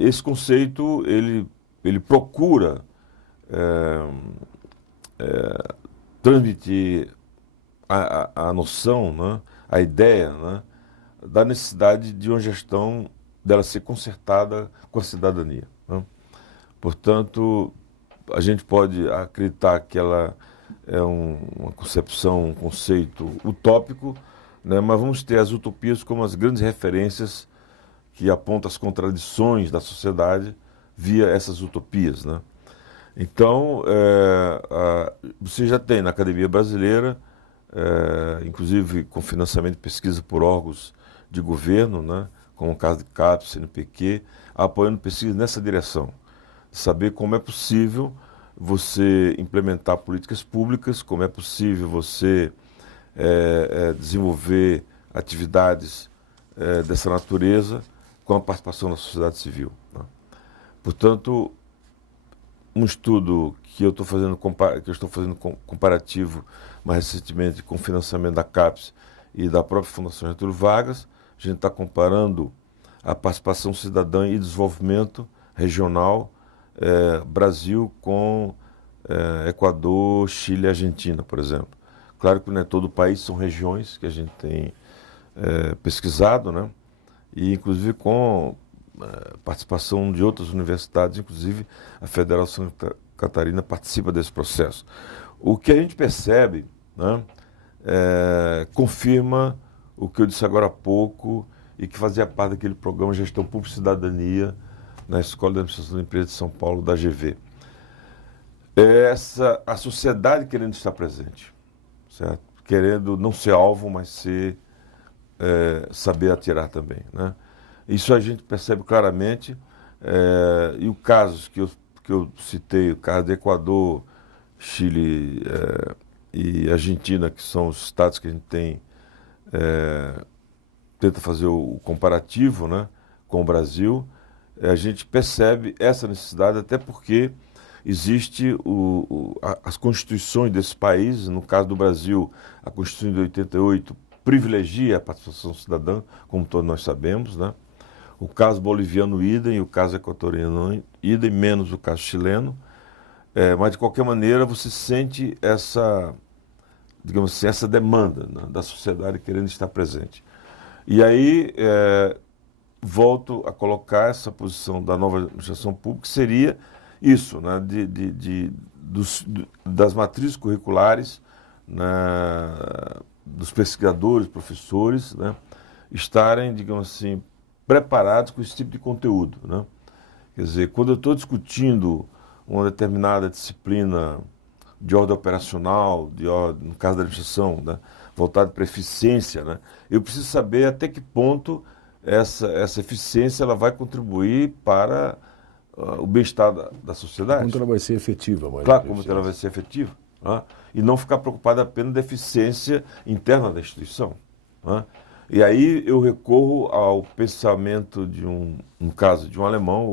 Esse conceito, ele procura transmitir a noção, né? A ideia, né? Da necessidade de uma gestão dela ser concertada com a cidadania. Né? Portanto, a gente pode acreditar que ela é uma concepção, um conceito utópico, né? Mas vamos ter as utopias como as grandes referências que aponta as contradições da sociedade via essas utopias, né? Então, você já tem na Academia Brasileira, inclusive com financiamento de pesquisa por órgãos de governo, né, como o caso de CAPES, CNPq, apoiando pesquisa nessa direção, saber como é possível você implementar políticas públicas, como é possível você desenvolver atividades dessa natureza com a participação da sociedade civil, né? Portanto, um estudo que eu estou fazendo comparativo mais recentemente com o financiamento da CAPES e da própria Fundação Getúlio Vargas, a gente está comparando a participação cidadã e desenvolvimento regional Brasil com Equador, Chile e Argentina, por exemplo. Claro que não é todo o país, são regiões que a gente tem pesquisado, né? E inclusive com participação de outras universidades, inclusive a Federal Santa Catarina participa desse processo. O que a gente percebe, né, confirma o que eu disse agora há pouco e que fazia parte daquele programa Gestão Pública e Cidadania na Escola de Administração da Empresa de São Paulo, da GV. A sociedade querendo estar presente, certo? Querendo não ser alvo, mas saber atirar também, né? Isso a gente percebe claramente, e os casos que eu citei, o caso de Equador, Chile e Argentina, que são os estados que a gente tem, tenta fazer o comparativo, né, com o Brasil, a gente percebe essa necessidade, até porque existe as constituições desses países. No caso do Brasil, a Constituição de 88 privilegia a participação cidadã, como todos nós sabemos, né? O caso boliviano, idem, o caso equatoriano, idem, menos o caso chileno. Mas, de qualquer maneira, você sente essa, digamos assim, essa demanda, né, da sociedade querendo estar presente. E aí, volto a colocar essa posição da nova administração pública, que seria isso, né, das matrizes curriculares, né, dos pesquisadores, professores, né, estarem, digamos assim, preparados com esse tipo de conteúdo, né? Quer dizer, quando eu estou discutindo uma determinada disciplina de ordem operacional, no caso da administração, né, voltada para eficiência, né, eu preciso saber até que ponto essa eficiência ela vai contribuir para o bem-estar da sociedade. Como ela vai ser efetiva. Claro, como ela vai ser efetiva, né? E não ficar preocupado apenas da eficiência interna da instituição, né? E aí eu recorro ao pensamento no caso de um alemão,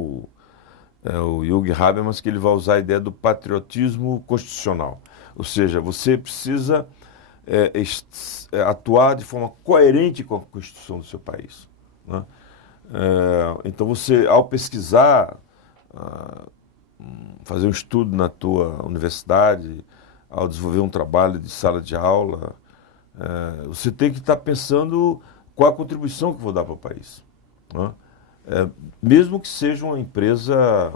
o Jürgen Habermas, que ele vai usar a ideia do patriotismo constitucional. Ou seja, você precisa atuar de forma coerente com a Constituição do seu país, né? Então você, ao pesquisar, fazer um estudo na tua universidade, ao desenvolver um trabalho de sala de aula, você tem que estar pensando qual a contribuição que eu vou dar para o país, né? Mesmo que seja uma empresa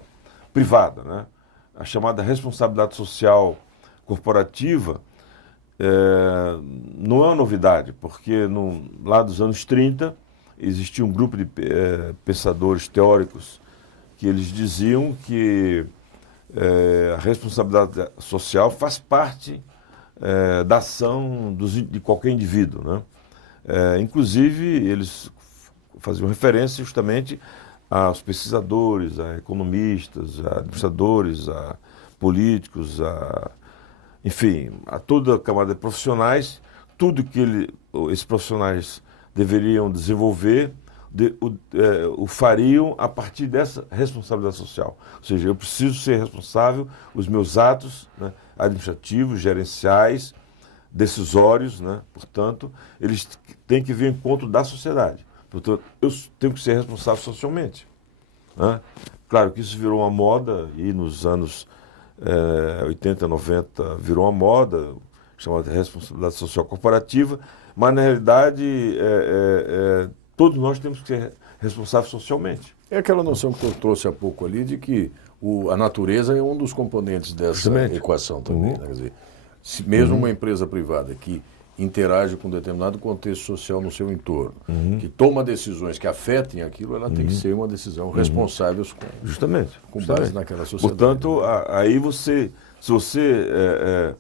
privada, né? A chamada responsabilidade social corporativa não é uma novidade, porque lá dos anos 30 existia um grupo de pensadores teóricos que eles diziam que a responsabilidade social faz parte da ação de qualquer indivíduo, né? Inclusive, eles faziam referência justamente aos pesquisadores, a economistas, a administradores, a políticos, enfim, a toda a camada de profissionais, tudo que esses profissionais deveriam desenvolver, o fariam a partir dessa responsabilidade social. Ou seja, eu preciso ser responsável, os meus atos, né, administrativos, gerenciais, decisórios, né, portanto, eles têm que vir ao encontro da sociedade. Portanto, eu tenho que ser responsável socialmente, né? Claro que isso virou uma moda, e nos anos 80, 90 virou uma moda, chamada responsabilidade social corporativa, mas na realidade todos nós temos que ser responsáveis socialmente. É aquela noção que eu trouxe há pouco ali de que a natureza é um dos componentes dessa equação também, né? Quer dizer, mesmo uma empresa privada que interage com um determinado contexto social no seu entorno, que toma decisões que afetem aquilo, ela tem que ser uma decisão responsável Justamente. com base naquela sociedade. Portanto, aí você, se você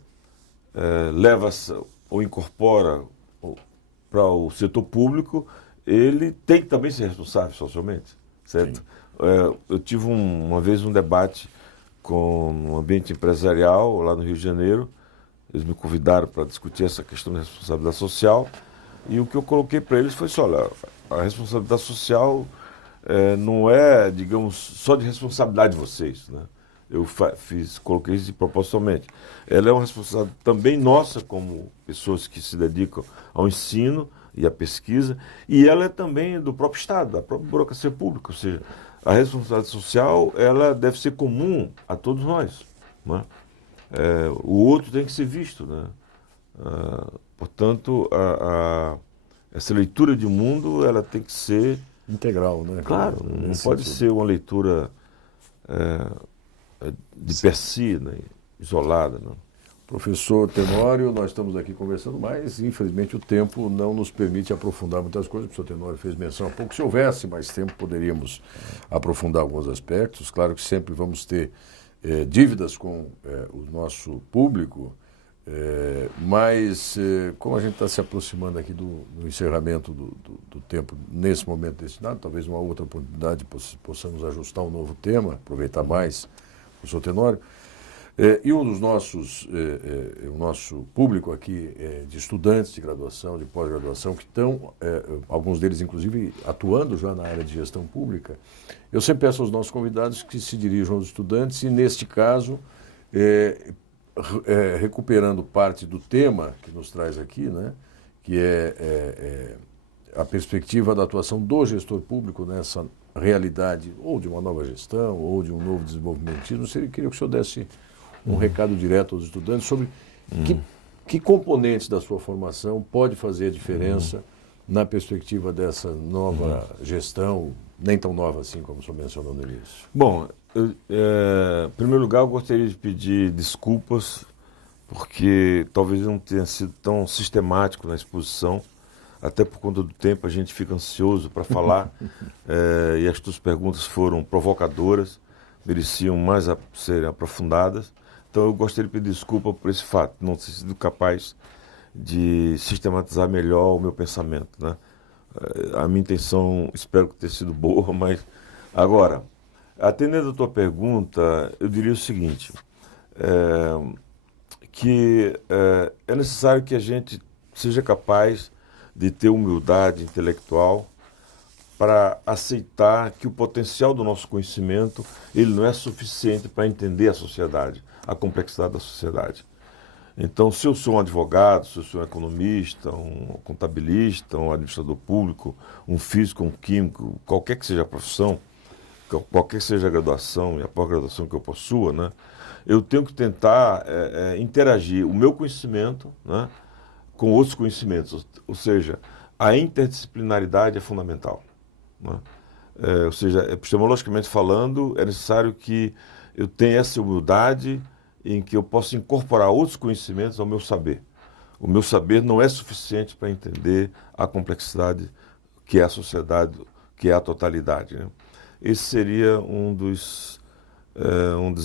leva ou incorpora para o setor público, ele tem que também ser responsável socialmente, certo? Eu tive uma vez um debate com um ambiente empresarial lá no Rio de Janeiro. Eles me convidaram para discutir essa questão da responsabilidade social, e o que eu coloquei para eles foi assim: olha, a responsabilidade social não é, digamos, só de responsabilidade de vocês, né? Eu coloquei isso propositalmente. Ela é uma responsabilidade também nossa, como pessoas que se dedicam ao ensino e à pesquisa, e ela é também do próprio Estado, da própria burocracia pública. Ou seja, a responsabilidade social, ela deve ser comum a todos nós, né? O outro tem que ser visto, né? Portanto, essa leitura de mundo, ela tem que ser integral, né? Claro, não pode ser uma leitura de per si, né? Isolada, não. Professor Tenório, nós estamos aqui conversando, mas infelizmente o tempo não nos permite aprofundar muitas coisas. O professor Tenório fez menção há pouco. Se houvesse mais tempo, poderíamos aprofundar alguns aspectos. Claro que sempre vamos ter dívidas com o nosso público, mas como a gente está se aproximando aqui do encerramento do tempo nesse momento destinado, talvez uma outra oportunidade possamos ajustar um novo tema, aproveitar mais, professor Tenório. E um dos nossos, o nosso público aqui de estudantes de graduação, de pós-graduação, que estão, alguns deles inclusive atuando já na área de gestão pública, eu sempre peço aos nossos convidados que se dirijam aos estudantes e, neste caso, recuperando parte do tema que nos traz aqui, né, que é a perspectiva da atuação do gestor público nessa realidade, ou de uma nova gestão, ou de um novo desenvolvimentismo. Eu queria que o senhor desse um recado direto aos estudantes sobre que componentes da sua formação pode fazer a diferença na perspectiva dessa nova gestão, nem tão nova assim como o senhor mencionou no início. Bom, em primeiro lugar, eu gostaria de pedir desculpas, porque talvez eu não tenha sido tão sistemático na exposição, até por conta do tempo a gente fica ansioso para falar, e as tuas perguntas foram provocadoras, mereciam mais serem aprofundadas. Então eu gostaria de pedir desculpa por esse fato, não ter sido capaz de sistematizar melhor o meu pensamento, né? A minha intenção, espero que tenha sido boa, mas... Agora, atendendo a tua pergunta, eu diria o seguinte, que é necessário que a gente seja capaz de ter humildade intelectual para aceitar que o potencial do nosso conhecimento ele não é suficiente para entender a sociedade, a complexidade da sociedade. Então, se eu sou um advogado, se eu sou um economista, um contabilista, um administrador público, um físico, um químico, qualquer que seja a profissão, qualquer que seja a graduação e a pós-graduação que eu possua, né, eu tenho que tentar interagir o meu conhecimento, né, com outros conhecimentos, ou seja, a interdisciplinaridade é fundamental, né? Ou seja, epistemologicamente falando, é necessário que eu tenha essa humildade em que eu possa incorporar outros conhecimentos ao meu saber. O meu saber não é suficiente para entender a complexidade que é a sociedade, que é a totalidade, né? Esse seria um dos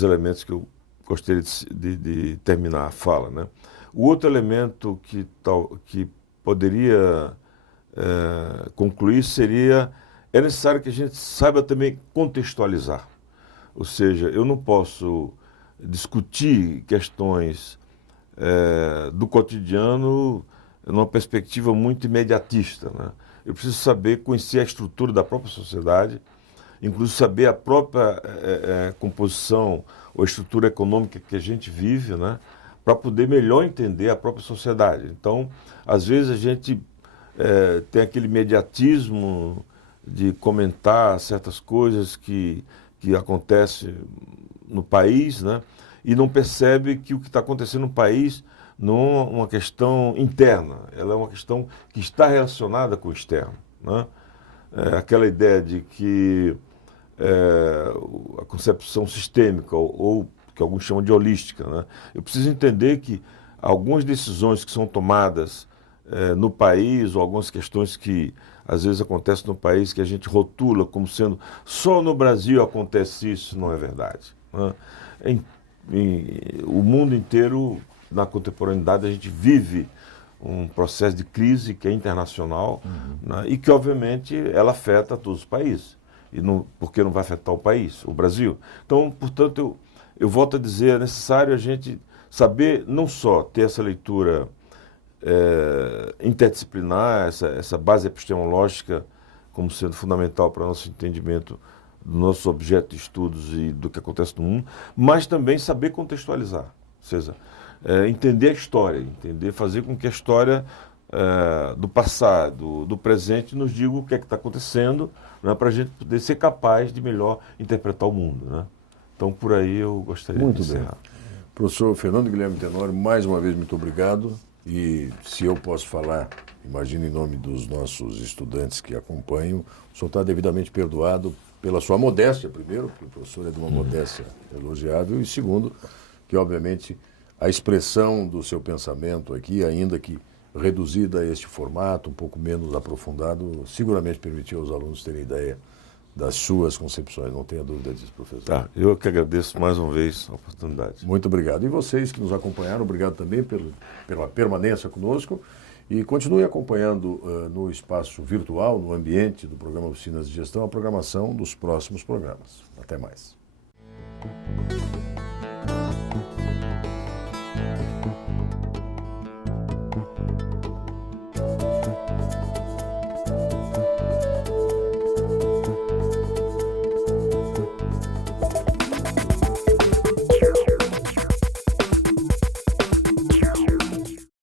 elementos que eu gostaria de terminar a fala, né? O outro elemento que poderia concluir seria: é necessário que a gente saiba também contextualizar. Ou seja, eu não posso discutir questões do cotidiano numa perspectiva muito imediatista, né? Eu preciso saber, conhecer a estrutura da própria sociedade, inclusive saber a própria composição ou estrutura econômica que a gente vive, né, para poder melhor entender a própria sociedade. Então, às vezes a gente tem aquele imediatismo de comentar certas coisas que acontecem no país, né, e não percebe que o que está acontecendo no país não é uma questão interna, ela é uma questão que está relacionada com o externo, né? Aquela ideia de que a concepção sistêmica, ou que alguns chamam de holística, né? Eu preciso entender que algumas decisões que são tomadas no país, ou algumas questões que às vezes acontecem no país que a gente rotula como sendo só no Brasil acontece isso, não é verdade, né? O mundo inteiro, na contemporaneidade, a gente vive um processo de crise que é internacional, né, e que, obviamente, ela afeta todos os países. E não, porque não vai afetar o país, o Brasil. Então, portanto, eu volto a dizer, é necessário a gente saber não só ter essa leitura interdisciplinar, essa base epistemológica como sendo fundamental para o nosso entendimento do nosso objeto de estudos e do que acontece no mundo, mas também saber contextualizar, ou seja, entender a história, fazer com que a história do passado, do presente, nos diga o que é que está acontecendo, né, para a gente poder ser capaz de melhor interpretar o mundo, né? Então, por aí eu gostaria de encerrar. Muito bem. Professor Fernando Guilherme Tenório, mais uma vez, muito obrigado. E se eu posso falar, imagino em nome dos nossos estudantes que acompanham, o senhor está devidamente perdoado pela sua modéstia, primeiro, porque o professor é de uma modéstia elogiável, e segundo, que obviamente a expressão do seu pensamento aqui, ainda que reduzida a este formato, um pouco menos aprofundado, seguramente permitiu aos alunos terem ideia das suas concepções, não tenha dúvida disso, professor. Tá, eu que agradeço mais uma vez a oportunidade. Muito obrigado. E vocês que nos acompanharam, obrigado também pela permanência conosco. E continue acompanhando no espaço virtual, no ambiente do programa Oficinas de Gestão, a programação dos próximos programas. Até mais.